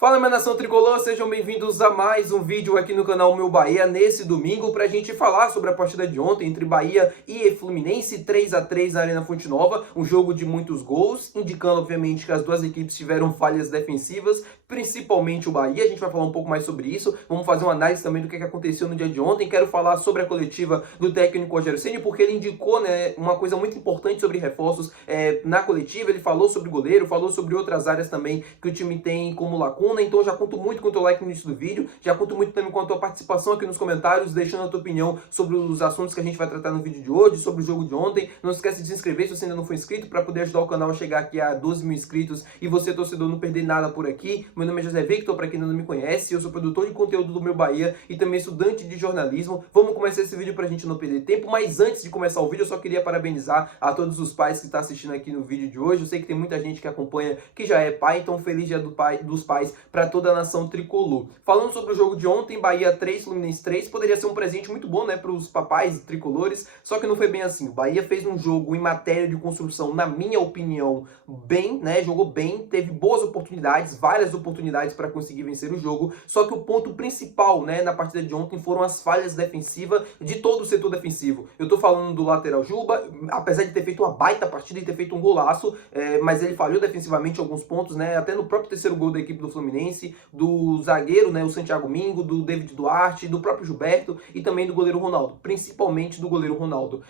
Fala, minha nação tricolor, sejam bem-vindos a mais um vídeo aqui no canal Meu Bahia nesse domingo pra gente falar sobre a partida de ontem entre Bahia e Fluminense, 3-3 na Arena Fonte Nova, um jogo de muitos gols, indicando obviamente que as duas equipes tiveram falhas defensivas, principalmente o Bahia. A gente vai falar um pouco mais sobre isso, vamos fazer uma análise também do que aconteceu no dia de ontem. Quero falar sobre a coletiva do técnico Rogério Ceni, porque ele indicou, né, uma coisa muito importante sobre reforços na coletiva. Ele falou sobre goleiro, falou sobre outras áreas também que o time tem como lacuna. Então já conto muito com o teu like no início do vídeo, já conto muito também com a tua participação aqui nos comentários, deixando a tua opinião sobre os assuntos que a gente vai tratar no vídeo de hoje, sobre o jogo de ontem. Não esquece de se inscrever se você ainda não for inscrito, para poder ajudar o canal a chegar aqui a 12 mil inscritos e você, torcedor, não perder nada por aqui. Meu nome é José Victor, para quem ainda não me conhece, eu sou produtor de conteúdo do Meu Bahia e também estudante de jornalismo. Vamos começar esse vídeo para a gente não perder tempo, mas antes de começar o vídeo eu só queria parabenizar a todos os pais que estão assistindo aqui no vídeo de hoje. Eu sei que tem muita gente que acompanha que já é pai, então feliz dia dos pais para toda a nação tricolor. Falando sobre o jogo de ontem, Bahia 3, Fluminense 3, poderia ser um presente muito bom, né, para os papais tricolores, só que não foi bem assim. O Bahia fez um jogo em matéria de construção, na minha opinião, bem, né, jogou bem, teve boas oportunidades, várias oportunidades para conseguir vencer o jogo, só que o ponto principal, né, na partida de ontem foram as falhas defensivas de todo o setor defensivo. Eu tô falando do lateral Juba, apesar de ter feito uma baita partida e ter feito um golaço, mas ele falhou defensivamente em alguns pontos, né, até no próprio terceiro gol da equipe do Fluminense, do zagueiro, né, o Santiago Mingo, do David Duarte, do próprio Gilberto e também do goleiro Ronaldo, principalmente do goleiro Ronaldo.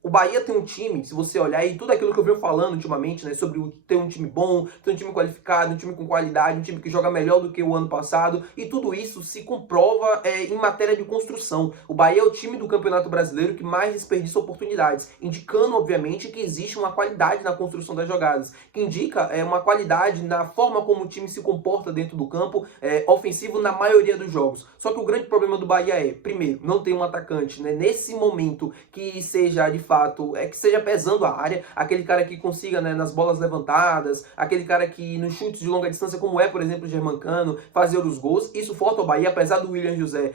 O Bahia tem um time, se você olhar, e tudo aquilo que eu venho falando ultimamente, né, sobre ter um time bom, ter um time qualificado, um time com qualidade, um time que joga melhor do que o ano passado, e tudo isso se comprova em matéria de construção. O Bahia é o time do Campeonato Brasileiro que mais desperdiça oportunidades, indicando, obviamente, que existe uma qualidade na construção das jogadas, que indica uma qualidade na forma como o time se comporta dentro do campo, ofensivo na maioria dos jogos. Só que o grande problema do Bahia primeiro, não tem um atacante, né, nesse momento que seja de fato, que seja pesando a área, aquele cara que consiga, né, nas bolas levantadas, aquele cara que nos chutes de longa distância, como por exemplo, o Germancano, fazer os gols. Isso falta ao Bahia, apesar do William José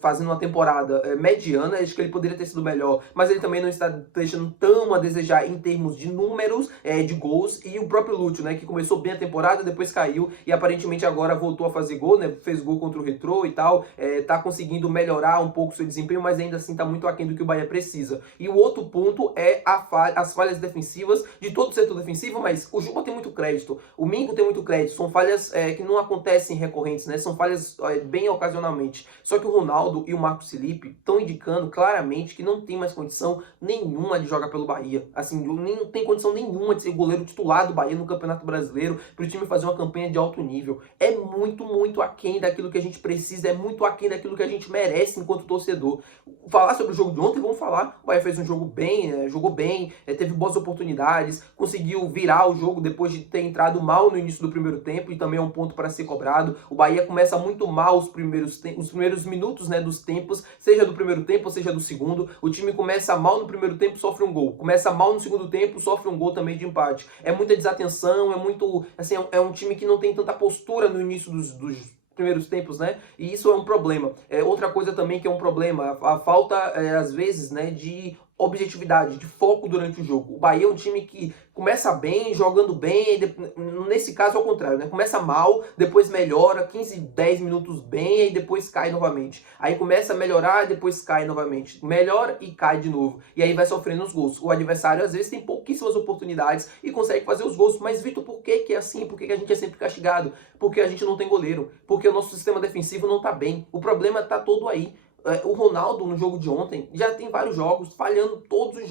fazendo uma temporada mediana. Acho que ele poderia ter sido melhor, mas ele também não está deixando tão a desejar em termos de números de gols. E o próprio Lúcio, né, que começou bem a temporada, depois caiu e aparentemente agora voltou a fazer gol, né, fez gol contra o Retrô e tal, tá conseguindo melhorar um pouco seu desempenho, mas ainda assim tá muito aquém do que o Bahia precisa. E o outro ponto é as falhas defensivas de todo o setor defensivo, mas o Juba tem muito crédito, o Mingo tem muito crédito, são falhas que não acontecem recorrentes, né? São falhas bem ocasionalmente. Só que o Ronaldo e o Marcos Felipe estão indicando claramente que não tem mais condição nenhuma de jogar pelo Bahia. Assim, não tem condição nenhuma de ser goleiro titular do Bahia no Campeonato Brasileiro, para o time fazer uma campanha de alto nível. É muito, muito aquém daquilo que a gente precisa, é muito aquém daquilo que a gente merece enquanto torcedor. Falar sobre o jogo de ontem, vamos falar. O Bahia fez um jogo bem, jogou bem, teve boas oportunidades, conseguiu virar o jogo depois de ter entrado mal no início do primeiro tempo, e também é um ponto para ser cobrado. O Bahia começa muito mal os primeiros minutos, né, dos tempos, seja do primeiro tempo ou seja do segundo. O time começa mal no primeiro tempo, sofre um gol. Começa mal no segundo tempo, sofre um gol também de empate. É muita desatenção, é muito, assim, é um time que não tem tanta postura no início dos primeiros tempos, né? E isso é um problema. Outra coisa também que é um problema, a falta, às vezes, né, de objetividade, de foco durante o jogo. O Bahia é um time que começa bem, jogando bem, nesse caso ao contrário, né? Começa mal, depois melhora, 15, 10 minutos bem, e depois cai novamente. Aí começa a melhorar, depois cai novamente. Melhora e cai de novo. E aí vai sofrendo os gols. O adversário, às vezes, tem pouquíssimas oportunidades e consegue fazer os gols. Mas, Vitor, por que é assim? Por que a gente é sempre castigado? Porque a gente não tem goleiro. Porque o nosso sistema defensivo não tá bem. O problema tá todo aí. O Ronaldo, no jogo de ontem, já tem vários jogos, falhando todos os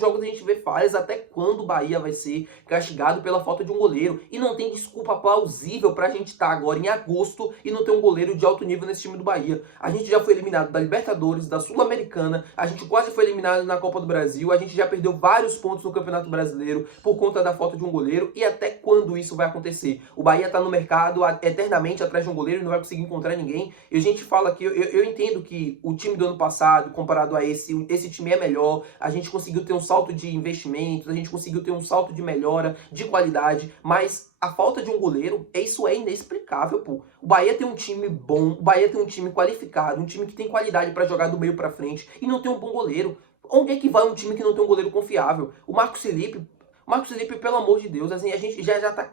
jogos a gente vê falhas. Até quando o Bahia vai ser castigado pela falta de um goleiro? E não tem desculpa plausível pra gente estar agora em agosto e não ter um goleiro de alto nível nesse time do Bahia. A gente já foi eliminado da Libertadores, da Sul-Americana, a gente quase foi eliminado na Copa do Brasil, a gente já perdeu vários pontos no Campeonato Brasileiro por conta da falta de um goleiro. E até quando isso vai acontecer? O Bahia tá no mercado eternamente atrás de um goleiro e não vai conseguir encontrar ninguém. E a gente fala que, eu entendo que o time do ano passado, comparado a esse time é melhor, a gente conseguiu ter um salto de investimentos, a gente conseguiu ter um salto de melhora, de qualidade, mas a falta de um goleiro, isso é inexplicável, pô. O Bahia tem um time bom, o Bahia tem um time qualificado, um time que tem qualidade para jogar do meio para frente, e não tem um bom goleiro. Onde é que vai um time que não tem um goleiro confiável? O Marcos Felipe Marcos Felipe, pelo amor de Deus, assim, a gente já tá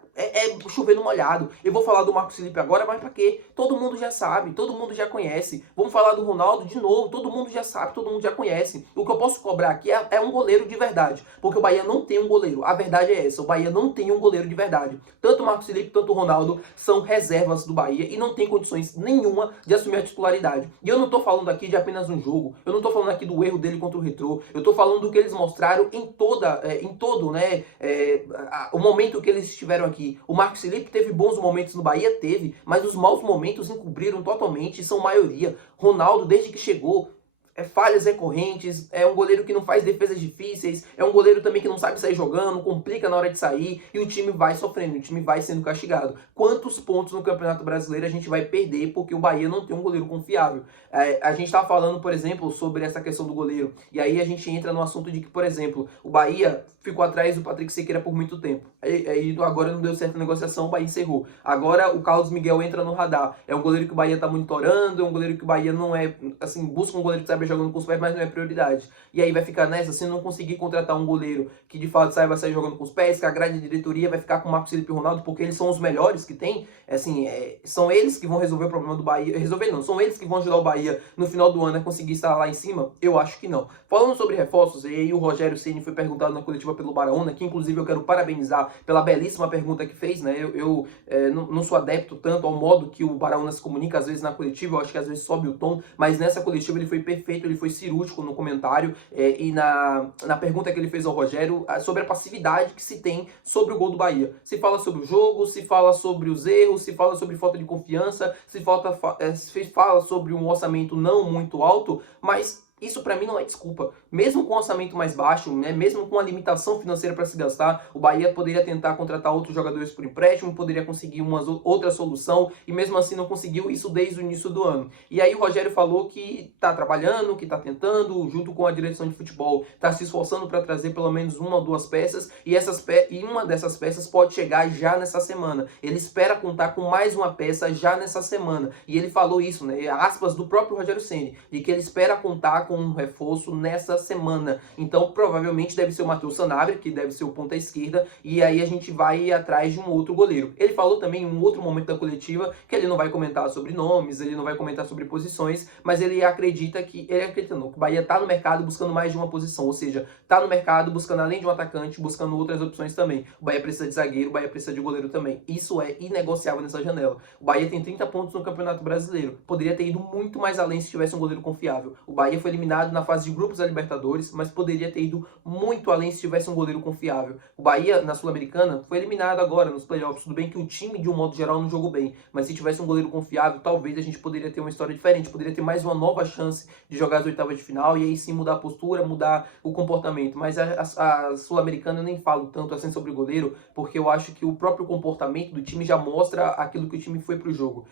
chovendo molhado. Eu vou falar do Marcos Felipe agora, mas pra quê? Todo mundo já sabe, todo mundo já conhece. Vamos falar do Ronaldo de novo, todo mundo já sabe, todo mundo já conhece. O que eu posso cobrar aqui é um goleiro de verdade, porque o Bahia não tem um goleiro. A verdade é essa, o Bahia não tem um goleiro de verdade. Tanto o Marcos Felipe, tanto o Ronaldo são reservas do Bahia e não tem condições nenhuma de assumir a titularidade. E eu não tô falando aqui de apenas um jogo, eu não tô falando aqui do erro dele contra o Retrô, eu tô falando do que eles mostraram em todo, né, o momento que eles estiveram aqui. O Marcos Felipe teve bons momentos no Bahia, teve, mas os maus momentos encobriram totalmente, são maioria. Ronaldo, desde que chegou, falhas recorrentes, é um goleiro que não faz defesas difíceis, é um goleiro também que não sabe sair jogando, complica na hora de sair, e o time vai sofrendo, o time vai sendo castigado. Quantos pontos no Campeonato Brasileiro a gente vai perder porque o Bahia não tem um goleiro confiável? A gente tá falando, por exemplo, sobre essa questão do goleiro, e aí a gente entra no assunto de que, por exemplo, o Bahia ficou atrás do Patrick Sequeira por muito tempo. Aí agora não deu certa negociação, o Bahia encerrou. Agora o Carlos Miguel entra no radar. É um goleiro que o Bahia tá monitorando, é um goleiro que o Bahia não é, assim, busca um goleiro que saiba jogando com os pés, mas não é prioridade. E aí vai ficar nessa, se não conseguir contratar um goleiro que de fato saiba sair jogando com os pés, que a grade de diretoria vai ficar com o Marcos Felipe e Ronaldo, porque eles são os melhores que tem, assim, são eles que vão resolver o problema do Bahia. Resolver não, são eles que vão ajudar o Bahia no final do ano a conseguir estar lá em cima? Eu acho que não. Falando sobre reforços, e aí o Rogério Ceni foi perguntado na coletiva pelo Baraúna, que inclusive eu quero parabenizar pela belíssima pergunta que fez, né? Eu não sou adepto tanto ao modo que o Baraúna se comunica, às vezes na coletiva, eu acho que às vezes sobe o tom, mas nessa coletiva ele foi perfeito, ele foi cirúrgico no comentário e na pergunta que ele fez ao Rogério sobre a passividade que se tem sobre o gol do Bahia. Se fala sobre o jogo, se fala sobre os erros, se fala sobre falta de confiança, se fala sobre um orçamento não muito alto, mas isso pra mim não é desculpa. Mesmo com um orçamento mais baixo, né, mesmo com a limitação financeira para se gastar, o Bahia poderia tentar contratar outros jogadores por empréstimo, poderia conseguir uma outra solução e mesmo assim não conseguiu isso desde o início do ano. E aí o Rogério falou que tá trabalhando, que tá tentando, junto com a direção de futebol, tá se esforçando para trazer pelo menos uma ou duas peças e uma dessas peças pode chegar já nessa semana. Ele espera contar com mais uma peça já nessa semana. E ele falou isso, né, aspas do próprio Rogério Ceni, de que ele espera contar com um reforço nessa semana. Então, provavelmente deve ser o Matheus Sanabria, que deve ser o ponta esquerda, e aí a gente vai atrás de um outro goleiro. Ele falou também em um outro momento da coletiva que ele não vai comentar sobre nomes, ele não vai comentar sobre posições, mas ele acredita que o Bahia tá no mercado buscando mais de uma posição, ou seja, tá no mercado buscando além de um atacante, buscando outras opções também. O Bahia precisa de zagueiro, o Bahia precisa de goleiro também. Isso é inegociável nessa janela. O Bahia tem 30 pontos no Campeonato Brasileiro. Poderia ter ido muito mais além se tivesse um goleiro confiável. O Bahia foi eliminado na fase de grupos da Libertadores, mas poderia ter ido muito além se tivesse um goleiro confiável. O Bahia, na Sul-Americana, foi eliminado agora nos playoffs. Tudo bem que o time, de um modo geral, não jogou bem, mas se tivesse um goleiro confiável, talvez a gente poderia ter uma história diferente, poderia ter mais uma nova chance de jogar as oitavas de final e aí sim mudar a postura, mudar o comportamento. Mas a Sul-Americana eu nem falo tanto assim sobre o goleiro, porque eu acho que o próprio comportamento do time já mostra aquilo que o time foi pro jogo.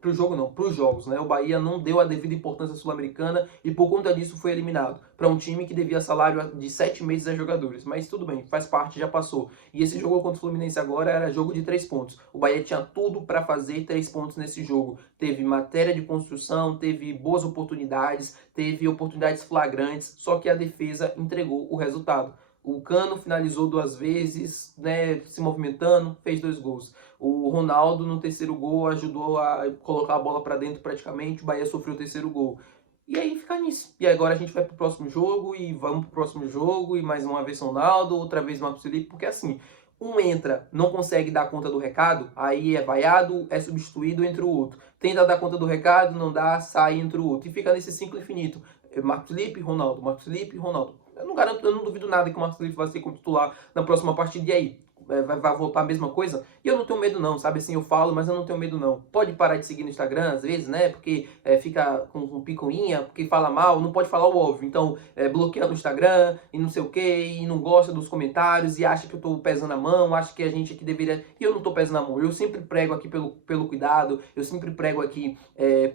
Pros jogos, né? O Bahia não deu a devida importância à Sul-Americana e por conta disso foi eliminado para um time que devia salário de 7 meses a jogadores. Mas tudo bem, faz parte, já passou. E esse jogo contra o Fluminense agora era jogo de 3 pontos. O Bahia tinha tudo para fazer 3 pontos nesse jogo. Teve matéria de construção, teve boas oportunidades, teve oportunidades flagrantes, só que a defesa entregou o resultado. O Cano finalizou 2 vezes, né, se movimentando, fez 2 gols. O Ronaldo no terceiro gol ajudou a colocar a bola para dentro praticamente, o Bahia sofreu o terceiro gol. E aí fica nisso. E agora a gente vai pro próximo jogo e vamos pro próximo jogo e mais uma vez Ronaldo, outra vez Marcos Felipe, porque assim, um entra, não consegue dar conta do recado, aí é vaiado, é substituído, entra o outro. Tenta dar conta do recado, não dá, sai, entra o outro. E fica nesse ciclo infinito. Marcos Felipe, Ronaldo, Marcos Felipe, Ronaldo. Eu não garanto, eu não duvido nada que o Marcos Felipe vai ser como titular na próxima partida. E aí? Vai voltar a mesma coisa? E eu não tenho medo não, sabe? Assim, eu falo, mas eu não tenho medo não. Pode parar de seguir no Instagram, às vezes, né? Porque fica com picuinha, porque fala mal, não pode falar o óbvio. Então, bloqueia no Instagram e não sei o que, e não gosta dos comentários, e acha que eu tô pesando a mão, acha que a gente aqui deveria... E eu não tô pesando a mão, eu sempre prego aqui pelo cuidado, eu sempre prego aqui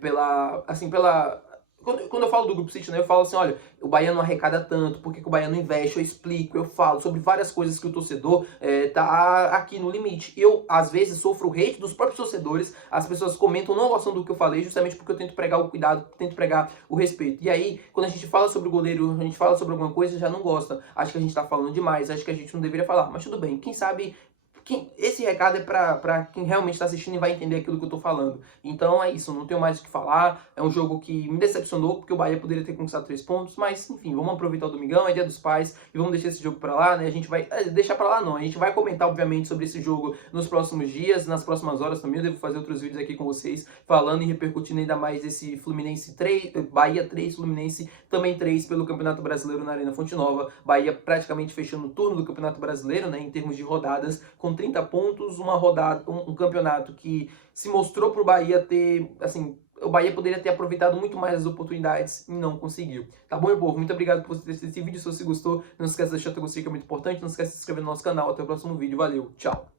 pela Quando eu falo do Grupo City, né, eu falo assim, olha, o Bahia não arrecada tanto, por que que o Bahia não investe? Eu explico, eu falo sobre várias coisas que o torcedor tá aqui no limite. Eu, às vezes, sofro o hate dos próprios torcedores, as pessoas comentam, não gostam do que eu falei, justamente porque eu tento pregar o cuidado, tento pregar o respeito. E aí, quando a gente fala sobre o goleiro, a gente fala sobre alguma coisa, já não gosta. Acho que a gente tá falando demais, acho que a gente não deveria falar. Mas tudo bem, quem sabe... Esse recado é pra quem realmente tá assistindo e vai entender aquilo que eu tô falando. Então é isso, não tenho mais o que falar. É um jogo que me decepcionou, porque o Bahia poderia ter conquistado 3 pontos, mas enfim, vamos aproveitar o domingão, é dia dos pais, e vamos deixar esse jogo pra lá, né? A gente vai... deixar pra lá não, a gente vai comentar, obviamente, sobre esse jogo nos próximos dias, nas próximas horas também. Eu devo fazer outros vídeos aqui com vocês, falando e repercutindo ainda mais esse Fluminense 3, Bahia 3, Fluminense também 3 pelo Campeonato Brasileiro na Arena Fonte Nova. Bahia praticamente fechando o turno do Campeonato Brasileiro, né, em termos de rodadas, com 30 pontos, uma rodada, um campeonato que se mostrou pro Bahia ter, assim, o Bahia poderia ter aproveitado muito mais as oportunidades e não conseguiu. Tá bom, meu povo? Muito obrigado por ter assistido esse vídeo. Se você gostou, não esquece de deixar o teu gostei, que é muito importante. Não esquece de se inscrever no nosso canal. Até o próximo vídeo. Valeu, tchau!